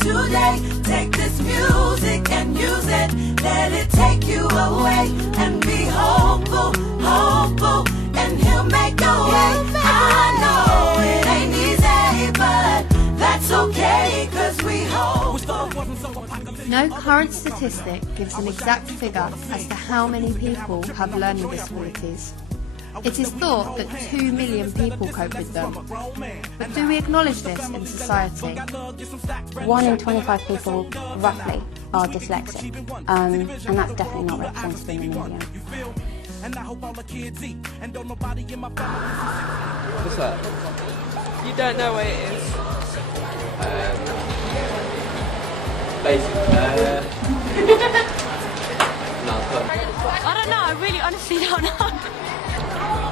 today. Take this music and use it. Let it take you away and be hopeful, hopeful, and he'll make a way. I know it ain't easy, but that's okay, 'cause we hope. No current statistic gives an exact figure as to how many people have learning disabilities. It is thought that 2 million people cope with them. But do we acknowledge this in society? 1 in 25 people, roughly, are dyslexic, and that's definitely not represented in the media. What's that? You don't know what it is. Basically, no, I don't know, I really honestly don't know.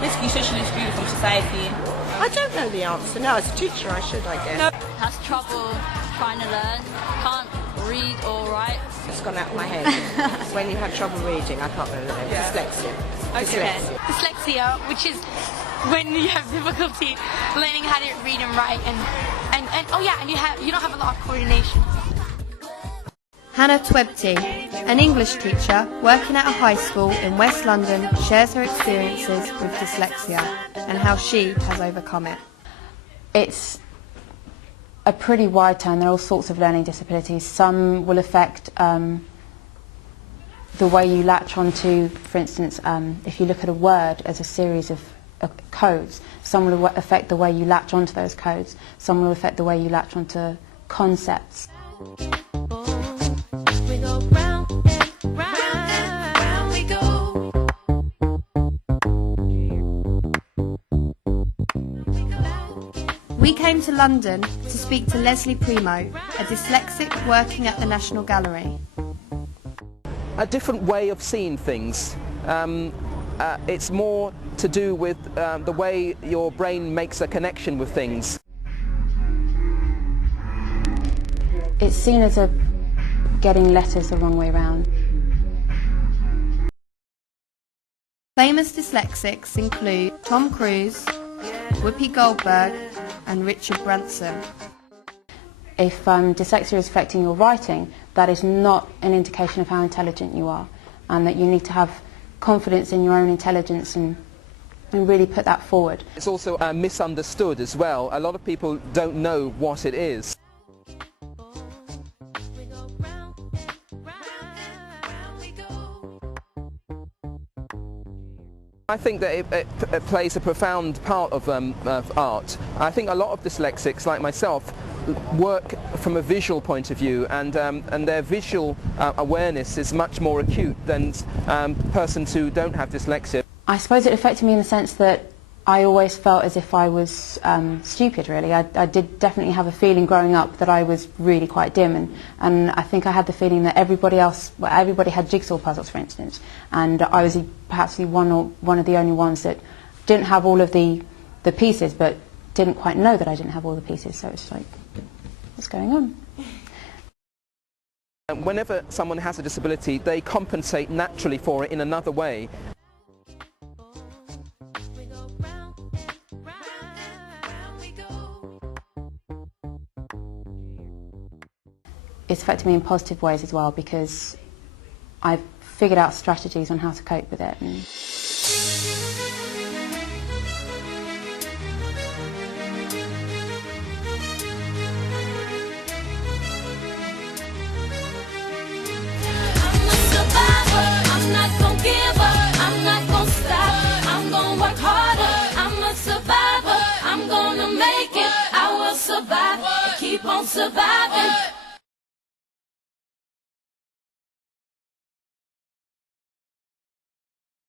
Basically socially excluded from society. I don't know the answer. No, as a teacher I should, I guess. No. Has trouble trying to learn, can't read or write. It's gone out of my head. When you have trouble reading, I can't remember the name. Yeah. Dyslexia. Okay. Dyslexia, which is when you have difficulty learning how to read and write, and oh yeah, and you don't have a lot of coordination. Hannah Twebty, an English teacher working at a high school in West London, shares her experiences with dyslexia and how she has overcome it. It's a pretty wide term. There are all sorts of learning disabilities. Some will affect the way you latch onto, for instance, if you look at a word as a series of codes, some will affect the way you latch onto those codes. Some will affect the way you latch onto concepts. We came to London to speak to Leslie Primo, a dyslexic working at the National Gallery. A different way of seeing things. It's more to do with the way your brain makes a connection with things. It's seen as getting letters the wrong way round. Famous dyslexics include Tom Cruise, Whoopi Goldberg and Richard Branson. If dyslexia is affecting your writing, that is not an indication of how intelligent you are, and that you need to have confidence in your own intelligence and really put that forward. It's also misunderstood as well. A lot of people don't know what it is. I think that it plays a profound part of art. I think a lot of dyslexics, like myself, work from a visual point of view, and their visual awareness is much more acute than persons who don't have dyslexia. I suppose it affected me in the sense that I always felt as if I was stupid, really. I did definitely have a feeling growing up that I was really quite dim, and I think I had the feeling that everybody had jigsaw puzzles, for instance, and I was perhaps one of the only ones that didn't have all of the pieces, but didn't quite know that I didn't have all the pieces, so it's like, what's going on? Whenever someone has a disability, they compensate naturally for it in another way. It's affected me in positive ways as well, because I've figured out strategies on how to cope with it. I'm a survivor, I'm not gonna give up, I'm not gonna stop, I'm gonna work harder. I'm a survivor, I'm gonna make it, I will survive, keep on surviving.